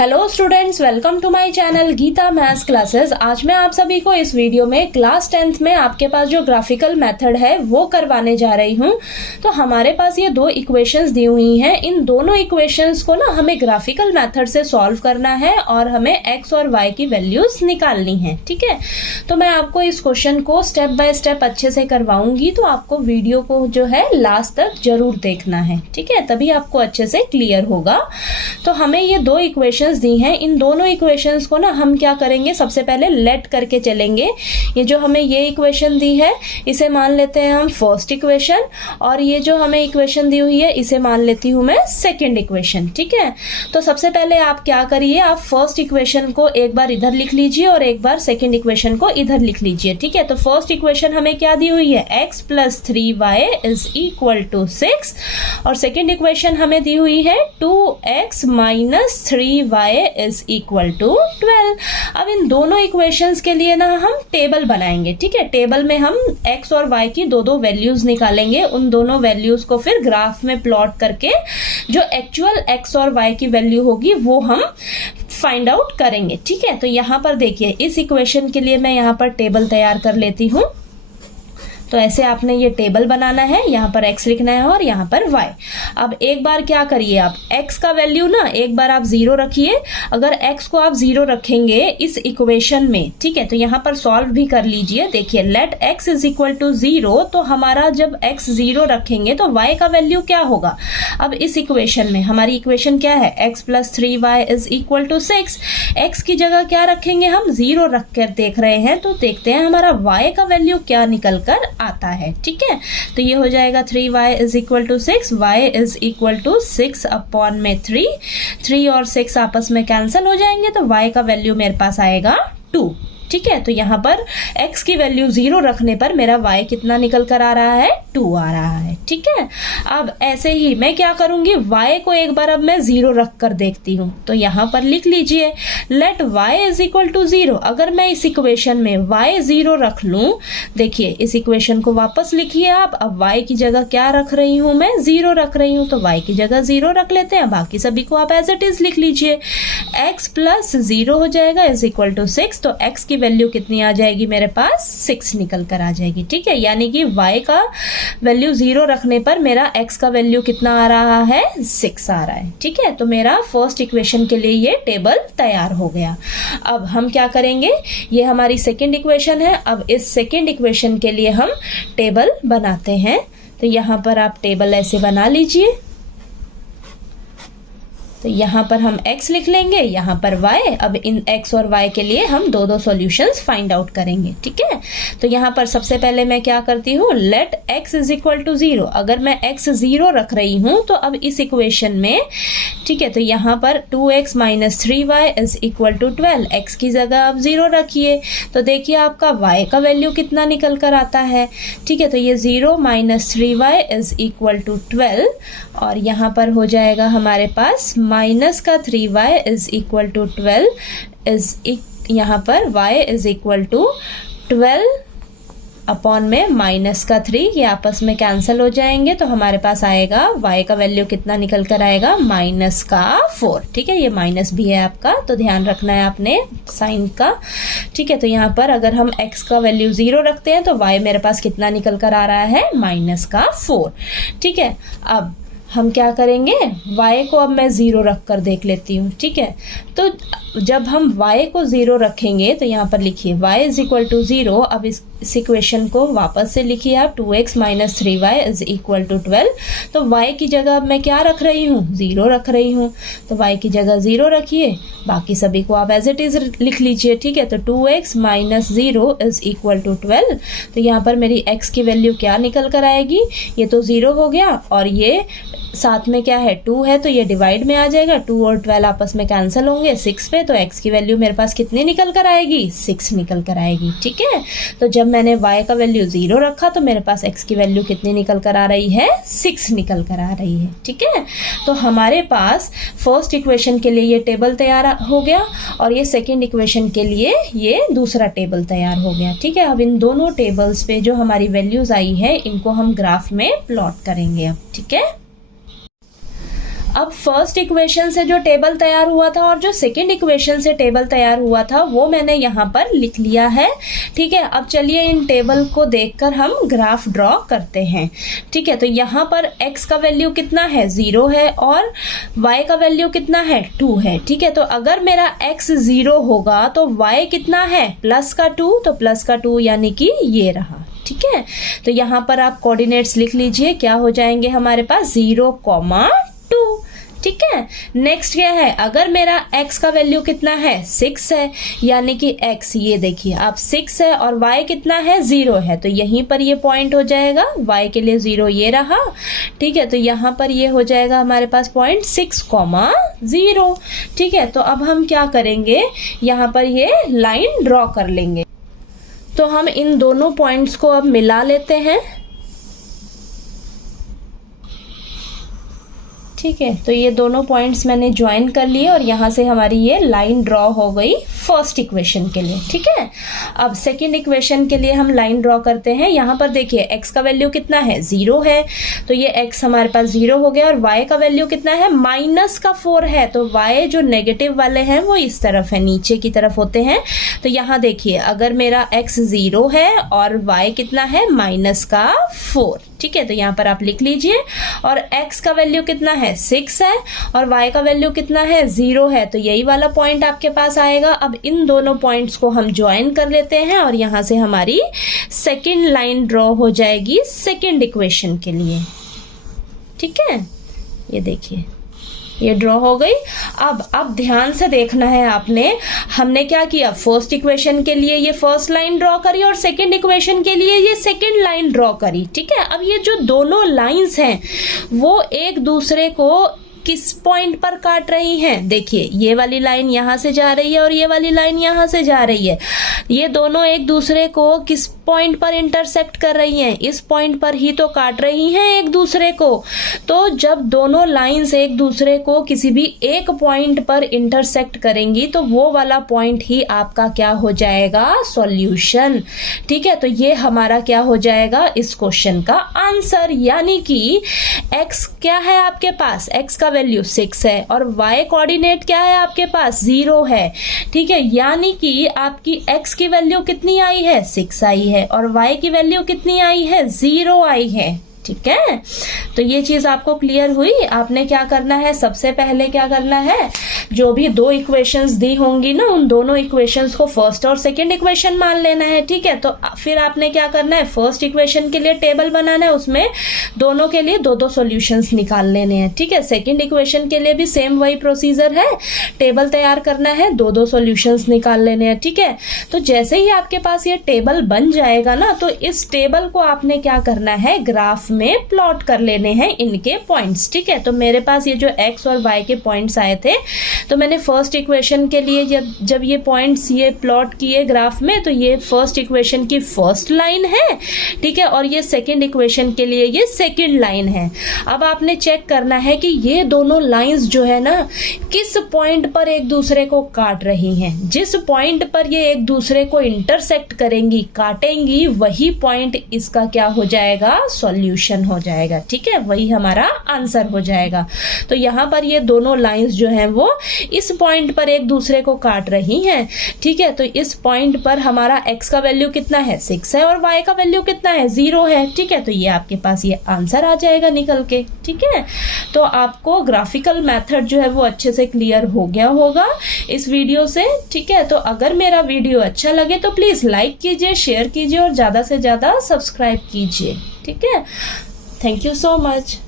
Hello students, welcome to my channel Geeta maths classes. आज मैं आप सभी को इस वीडियो में क्लास 10th में आपके पास जो ग्राफिकल मेथड है वो करवाने जा रही हूँ। तो हमारे पास ये दो इक्वेशंस दी हुई हैं। इन दोनों इक्वेशंस को ना हमें ग्राफिकल मेथड से सॉल्व करना है और हमें एक्स और वाई की वैल्यूज निकालनी है। ठीक है, तो मैं आपको इस क्वेश्चन को स्टेप बाय स्टेप अच्छे से करवाऊंगी, तो आपको वीडियो को जो है लास्ट तक जरूर देखना है। ठीक है, तभी आपको अच्छे से क्लियर होगा। तो हमें ये दो इक्वेशंस दी हैं। इन दोनों इक्वेशंस को ना हम क्या करेंगे, सबसे पहले लेट करके चलेंगे। ये जो हमें ये इक्वेशन दी है इसे मान लेते हैं हम फर्स्ट इक्वेशन, और ये जो हमें इक्वेशन दी हुई है इसे मान लेती हूं मैं सेकंड इक्वेशन। ठीक है, तो सबसे पहले आप क्या करिए, आप फर्स्ट इक्वेशन को एक बार इधर लिख लीजिए और एक बार सेकंड इक्वेशन को इधर लिख लीजिए। ठीक है, तो फर्स्ट इक्वेशन हमें क्या दी हुई है, x + 3y = 6, और सेकंड इक्वेशन हमें दी हुई है 2x - 3y = 12। अब इन दोनों इक्वेशंस के लिए ना हम टेबल बनाएंगे। ठीक है, टेबल में हम x और y की दो वैल्यूज निकालेंगे। उन दोनों वैल्यूज को फिर ग्राफ में प्लॉट करके जो एक्चुअल x और y की वैल्यू होगी वो हम फाइंड आउट करेंगे। ठीक है, तो यहाँ पर देखिए, इस इक्वेशन के लिए मैं यहाँ पर टेबल तैयार कर लेती हूँ। तो ऐसे आपने ये टेबल बनाना है, यहाँ पर x लिखना है और यहाँ पर y। अब एक बार क्या करिए, आप x का वैल्यू ना एक बार आप 0 रखिए। अगर x को आप 0 रखेंगे इस इक्वेशन में, ठीक है, तो यहाँ पर सॉल्व भी कर लीजिए। देखिए, लेट x = 0, तो हमारा जब x 0 रखेंगे तो y का वैल्यू क्या होगा। अब इस इक्वेशन में हमारी इक्वेशन क्या है, x + 3y = 6। x की जगह क्या रखेंगे, हम 0 रख कर देख रहे हैं, तो देखते हैं हमारा y का वैल्यू क्या निकल कर आता है। ठीक है, तो ये हो जाएगा 3y = 6, y = 6/3। 3 और 6 आपस में कैंसिल हो जाएंगे, तो y का वैल्यू मेरे पास आएगा 2। ठीक है, तो यहाँ पर x की वैल्यू 0 रखने पर मेरा y कितना निकल कर आ रहा है, 2 आ रहा है। ठीक है, अब ऐसे ही मैं क्या करूंगी, y को एक बार अब मैं 0 रख कर देखती हूँ। तो यहाँ पर लिख लीजिए, लेट y = 0। अगर मैं इस इक्वेशन में y 0 रख लूं, देखिए इस इक्वेशन को वापस लिखिए आप। अब y की जगह क्या रख रही हूं, मैं 0 रख रही हूं, तो y की जगह 0 रख लेते हैं। बाकी सभी को आप एज इट इज लिख लीजिए। x + 0 हो जाएगा = 6, तो x की वैल्यू कितनी आ जाएगी, मेरे पास 6 निकल कर आ जाएगी। ठीक है, यानी कि y का वैल्यू 0 रखने पर मेरा x का वैल्यू कितना आ रहा है, 6 आ रहा है। ठीक है, तो मेरा फर्स्ट इक्वेशन के लिए ये टेबल तैयार हो गया। अब हम क्या करेंगे, ये हमारी सेकंड इक्वेशन है। अब इस सेकंड इक्वेशन के लिए हम टेबल बनाते हैं। तो यहाँ पर आप टेबल ऐसे बना लीजिए। तो यहाँ पर हम x लिख लेंगे, यहाँ पर y। अब इन x और y के लिए हम दो सॉल्यूशंस फाइंड आउट करेंगे। ठीक है, तो यहाँ पर सबसे पहले मैं क्या करती हूँ, लेट x = 0। अगर मैं x 0 रख रही हूँ तो अब इस इक्वेशन में, ठीक है, तो यहाँ पर 2x - 3y = 12। x की जगह आप 0 रखिए, तो देखिए आपका y का वैल्यू कितना निकल कर आता है। ठीक है, तो ये 0 - 3y = 12, और यहाँ पर हो जाएगा हमारे पास -3y = 12 यहाँ पर y = 12/-3, ये आपस में कैंसिल हो जाएंगे, तो हमारे पास आएगा y का वैल्यू कितना निकल कर आएगा, -4। ठीक है, ये माइनस भी है आपका, तो ध्यान रखना है आपने साइन का। ठीक है, तो यहाँ पर अगर हम x का वैल्यू 0 रखते हैं तो y मेरे पास कितना निकल कर आ रहा है, -4। ठीक है, अब हम क्या करेंगे, y को अब मैं 0 रख कर देख लेती हूँ। ठीक है, तो जब हम y को 0 रखेंगे तो यहाँ पर लिखिए y = 0। अब इस इक्वेशन को वापस से लिखिए आप, 2x - 3y = 12। तो y की जगह अब मैं क्या रख रही हूँ, 0 रख रही हूँ, तो y की जगह 0 रखिए। बाकी सभी को आप एज इट इज लिख लीजिए। ठीक है, तो 2x - 0 = 12। तो यहाँ पर मेरी x की वैल्यू क्या निकल कर आएगी, ये तो 0 हो गया, और ये साथ में क्या है, 2 है, तो ये डिवाइड में आ जाएगा। 2 और 12 आपस में कैंसिल होंगे 6 पे, तो x की वैल्यू मेरे पास कितनी निकल कर आएगी, 6 निकल कर आएगी। ठीक है, तो जब मैंने y का वैल्यू 0 रखा तो मेरे पास x की वैल्यू कितनी निकल कर आ रही है, 6 निकल कर आ रही है। ठीक है, तो हमारे पास फर्स्ट इक्वेशन के लिए ये टेबल तैयार हो गया, और ये सेकेंड इक्वेशन के लिए ये दूसरा टेबल तैयार हो गया। ठीक है, अब इन दोनों टेबल्स पे जो हमारी वैल्यूज आई है इनको हम ग्राफ में प्लॉट करेंगे अब। ठीक है, अब फर्स्ट इक्वेशन से जो टेबल तैयार हुआ था और जो सेकंड इक्वेशन से टेबल तैयार हुआ था वो मैंने यहाँ पर लिख लिया है। ठीक है, अब चलिए इन टेबल को देखकर हम ग्राफ ड्रॉ करते हैं। ठीक है, तो यहाँ पर x का वैल्यू कितना है 0 है और y का वैल्यू कितना है 2 है। ठीक है, तो अगर मेरा x 0 होगा तो y कितना है प्लस का 2, तो प्लस का 2 यानी कि ये रहा। ठीक है, तो यहाँ पर आप कोऑर्डिनेट्स लिख लीजिए, क्या हो जाएंगे हमारे पास 0,2। ठीक है, नेक्स्ट क्या है, अगर मेरा x का वैल्यू कितना है 6 है, यानी कि x ये देखिए आप 6 है और y कितना है 0 है, तो यहीं पर ये पॉइंट हो जाएगा, y के लिए 0 ये रहा। ठीक है, तो यहाँ पर ये हो जाएगा हमारे पास पॉइंट 6,0। ठीक है, तो अब हम क्या करेंगे, यहाँ पर ये लाइन ड्रॉ कर लेंगे। तो हम इन दोनों पॉइंट्स को अब मिला लेते हैं। ठीक है, तो ये दोनों पॉइंट्स मैंने ज्वाइन कर लिए और यहाँ से हमारी ये लाइन ड्रॉ हो गई फर्स्ट इक्वेशन के लिए। ठीक है, अब सेकंड इक्वेशन के लिए हम लाइन ड्रॉ करते हैं। यहाँ पर देखिए x का वैल्यू कितना है 0 है, तो ये x हमारे पास 0 हो गया और y का वैल्यू कितना है -4 है, तो y जो नेगेटिव वाले हैं वो इस तरफ है, नीचे की तरफ होते हैं। तो यहाँ देखिए अगर मेरा x 0 है और y कितना है -4। ठीक है, तो यहाँ पर आप लिख लीजिए और x का वैल्यू कितना है 6 है और y का वैल्यू कितना है 0 है, तो यही वाला पॉइंट आपके पास आएगा। अब इन दोनों पॉइंट्स को हम ज्वाइन कर लेते हैं और यहाँ से हमारी सेकंड लाइन ड्रॉ हो जाएगी सेकंड इक्वेशन के लिए। ठीक है, ये देखिए ये ड्रॉ हो गई। अब ध्यान से देखना है आपने, हमने क्या किया, फर्स्ट इक्वेशन के लिए ये फर्स्ट लाइन ड्रॉ करी और सेकंड इक्वेशन के लिए ये सेकंड लाइन ड्रॉ करी। ठीक है, अब ये जो दोनों लाइंस हैं वो एक दूसरे को किस पॉइंट पर काट रही हैं, देखिए ये वाली लाइन यहाँ से जा रही है और ये वाली लाइन यहाँ से जा रही है। ये दोनों एक दूसरे को किस पॉइंट पर इंटरसेक्ट कर रही हैं, इस पॉइंट पर ही तो काट रही हैं एक दूसरे को। तो जब दोनों लाइंस एक दूसरे को किसी भी एक पॉइंट पर इंटरसेक्ट करेंगी तो वो वाला पॉइंट ही आपका क्या हो जाएगा, सॉल्यूशन। ठीक है, तो ये हमारा क्या हो जाएगा इस क्वेश्चन का आंसर, यानी कि x क्या है आपके पास, x का वैल्यू 6 है और y कोऑर्डिनेट क्या है आपके पास 0 है। ठीक है, यानी कि आपकी x की वैल्यू कितनी आई है 6 आई है और y की वैल्यू कितनी आई है 0 आई है। ठीक है, तो ये चीज आपको क्लियर हुई। आपने क्या करना है, सबसे पहले क्या करना है, जो भी दो इक्वेशंस दी होंगी ना उन दोनों इक्वेशंस को फर्स्ट और सेकंड इक्वेशन मान लेना है। ठीक है, तो फिर आपने क्या करना है, फर्स्ट इक्वेशन के लिए टेबल बनाना है, उसमें दोनों के लिए दो सॉल्यूशंस निकाल लेने हैं। ठीक है, सेकंड इक्वेशन के लिए भी सेम वही प्रोसीजर है, टेबल तैयार करना है, दो सॉल्यूशंस निकाल लेने हैं। ठीक है, तो जैसे ही आपके पास ये टेबल बन जाएगा ना, तो इस टेबल को आपने क्या करना है, ग्राफ में प्लॉट कर लेने हैं इनके पॉइंट्स। ठीक है, तो मेरे पास ये जो x और y के पॉइंट्स आए थे, तो मैंने फर्स्ट इक्वेशन के लिए जब ये पॉइंट्स ये प्लॉट किए ग्राफ में, तो ये फर्स्ट इक्वेशन की फर्स्ट लाइन है। ठीक है, और ये सेकंड इक्वेशन के लिए ये सेकंड लाइन है। अब आपने चेक करना है कि ये दोनों लाइंस जो है ना किस पॉइंट पर एक दूसरे को काट रही हैं। जिस पॉइंट पर ये एक दूसरे को इंटरसेक्ट करेंगी, काटेंगी, वही पॉइंट इसका क्या हो जाएगा, सॉल्यूशन हो जाएगा। ठीक है, वही हमारा आंसर हो जाएगा। तो यहाँ पर ये दोनों लाइंस जो हैं वो इस पॉइंट पर एक दूसरे को काट रही हैं। ठीक है, तो इस पॉइंट पर हमारा x का वैल्यू कितना है 6 है और y का वैल्यू कितना है 0 है। ठीक है, तो ये आपके पास ये आंसर आ जाएगा निकल के। ठीक है, तो आपको ग्राफिकल मेथड जो है वो अच्छे से क्लियर हो गया होगा इस वीडियो से। ठीक है, तो अगर मेरा वीडियो अच्छा लगे तो प्लीज लाइक कीजिए, शेयर कीजिए और ज्यादा से ज्यादा सब्सक्राइब कीजिए। ठीक है, थैंक यू सो मच।